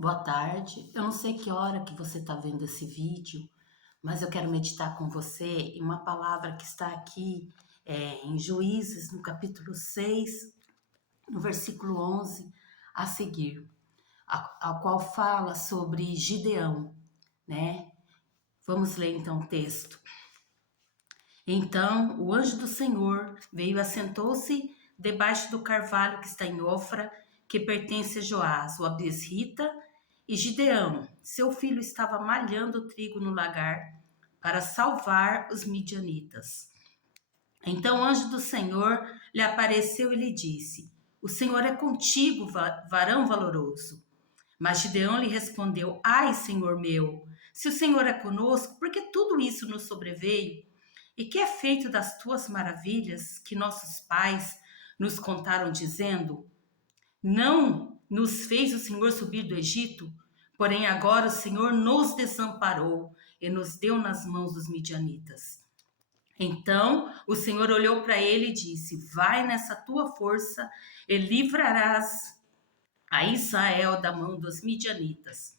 Boa tarde. Eu não sei que hora que você está vendo esse vídeo, mas eu quero meditar com você em uma palavra que está aqui em Juízes, no capítulo 6, no versículo 11 a seguir, a qual fala sobre Gideão, né? Vamos ler então o texto. Então o anjo do Senhor veio e assentou-se debaixo do carvalho que está em Ofra, que pertence a Joás, o Abisrita, e Gideão, seu filho, estava malhando trigo no lagar para salvar os midianitas. Então o anjo do Senhor lhe apareceu e lhe disse: O Senhor é contigo, varão valoroso. Mas Gideão lhe respondeu: Ai, Senhor meu, se o Senhor é conosco, por que tudo isso nos sobreveio? E que é feito das tuas maravilhas que nossos pais nos contaram, dizendo: Não nos fez o Senhor subir do Egito? Porém, agora o Senhor nos desamparou e nos deu nas mãos dos midianitas. Então o Senhor olhou para ele e disse: Vai nessa tua força e livrarás a Israel da mão dos midianitas.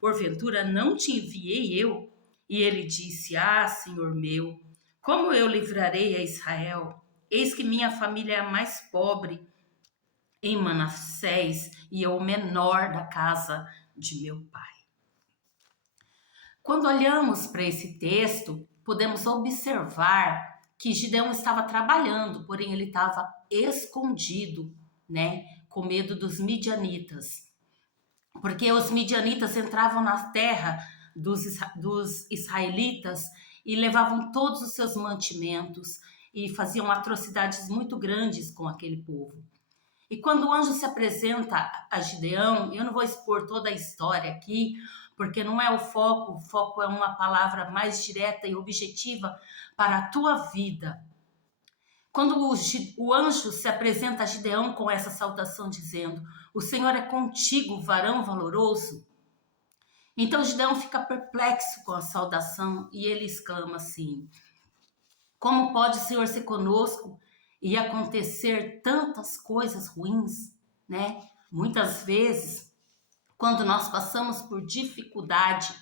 Porventura não te enviei eu? E ele disse: Ah, Senhor meu, como eu livrarei a Israel? Eis que minha família é a mais pobre em Manassés e eu o menor da casa de meu pai. Quando olhamos para esse texto, podemos observar que Gideão estava trabalhando, porém ele estava escondido, né, com medo dos midianitas. Porque os midianitas entravam na terra dos israelitas e levavam todos os seus mantimentos e faziam atrocidades muito grandes com aquele povo. E quando o anjo se apresenta a Gideão, eu não vou expor toda a história aqui, porque não é o foco é uma palavra mais direta e objetiva para a tua vida. Quando o anjo se apresenta a Gideão com essa saudação dizendo: O Senhor é contigo, varão valoroso. Então Gideão fica perplexo com a saudação e ele exclama assim: Como pode o Senhor ser conosco e acontecer tantas coisas ruins, né? Muitas vezes, quando nós passamos por dificuldade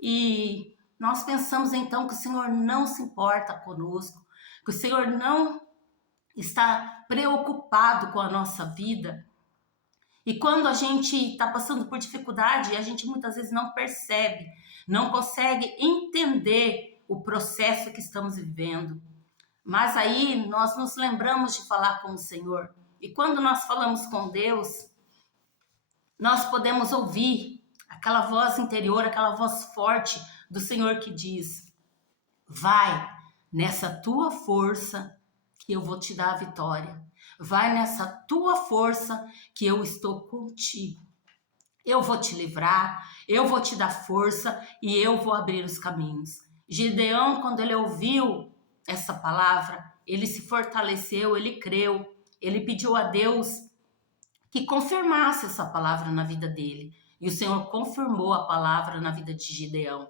e nós pensamos então que o Senhor não se importa conosco, que o Senhor não está preocupado com a nossa vida. E quando a gente está passando por dificuldade, a gente muitas vezes não percebe, não consegue entender o processo que estamos vivendo. Mas aí nós nos lembramos de falar com o Senhor. E quando nós falamos com Deus, nós podemos ouvir aquela voz interior, aquela voz forte do Senhor que diz: Vai nessa tua força que eu vou te dar a vitória. Vai nessa tua força que eu estou contigo. Eu vou te livrar, eu vou te dar força e eu vou abrir os caminhos. Gideão, quando ele ouviu essa palavra, ele se fortaleceu, ele creu, ele pediu a Deus que confirmasse essa palavra na vida dele. E o Senhor confirmou a palavra na vida de Gideão.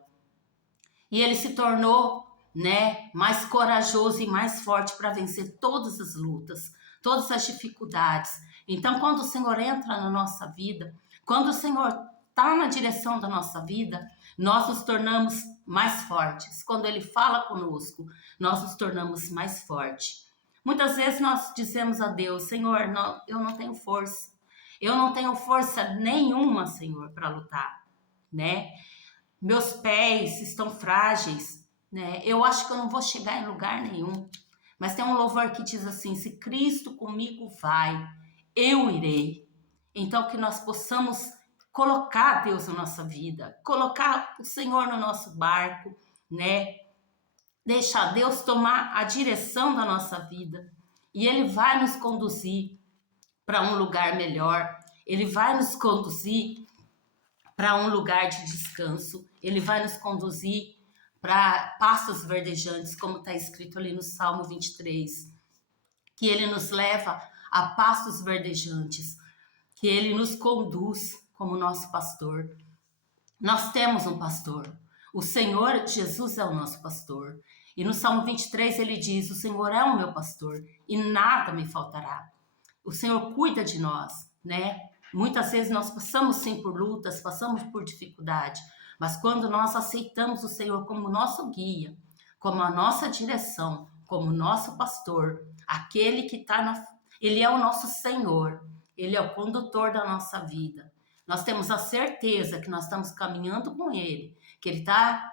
E ele se tornou, né, mais corajoso e mais forte para vencer todas as lutas, todas as dificuldades. Então, quando o Senhor entra na nossa vida, quando o Senhor está na direção da nossa vida, nós nos tornamos mais fortes. Quando Ele fala conosco, nós nos tornamos mais fortes. Muitas vezes nós dizemos a Deus: Senhor, não, eu não tenho força. Eu não tenho força nenhuma, Senhor, para lutar, né? Meus pés estão frágeis, né? Eu acho que eu não vou chegar em lugar nenhum. Mas tem um louvor que diz assim: se Cristo comigo vai, eu irei. Então que nós possamos colocar Deus na nossa vida, colocar o Senhor no nosso barco, né? Deixar Deus tomar a direção da nossa vida e Ele vai nos conduzir para um lugar melhor. Ele vai nos conduzir para um lugar de descanso. Ele vai nos conduzir para pastos verdejantes, como está escrito ali no Salmo 23, que Ele nos leva a pastos verdejantes, que Ele nos conduz como nosso pastor. Nós temos um pastor. O Senhor Jesus é o nosso pastor. E no Salmo 23 ele diz: o Senhor é o meu pastor e nada me faltará. O Senhor cuida de nós, né? Muitas vezes nós passamos sim por lutas, passamos por dificuldade, mas quando nós aceitamos o Senhor como nosso guia, como a nossa direção, como nosso pastor, aquele que está Ele é o nosso Senhor, Ele é o condutor da nossa vida. Nós temos a certeza que nós estamos caminhando com Ele, que Ele está,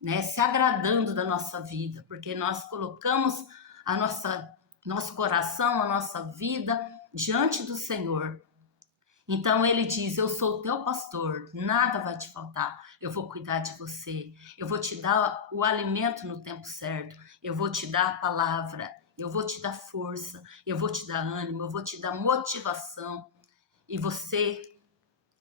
né, se agradando da nossa vida, porque nós colocamos nosso coração, a nossa vida diante do Senhor. Então ele diz: eu sou o teu pastor, nada vai te faltar. Eu vou cuidar de você. Eu vou te dar o alimento no tempo certo. Eu vou te dar a palavra. Eu vou te dar força. Eu vou te dar ânimo. Eu vou te dar motivação. E você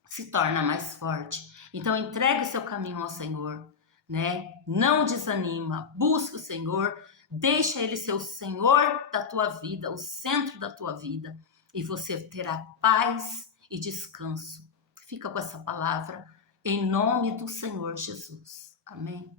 se torna mais forte. Então entregue o seu caminho ao Senhor, né? Não desanima. Busque o Senhor. Deixa Ele ser o Senhor da tua vida, o centro da tua vida. E você terá paz e descanso. Fica com essa palavra em nome do Senhor Jesus. Amém.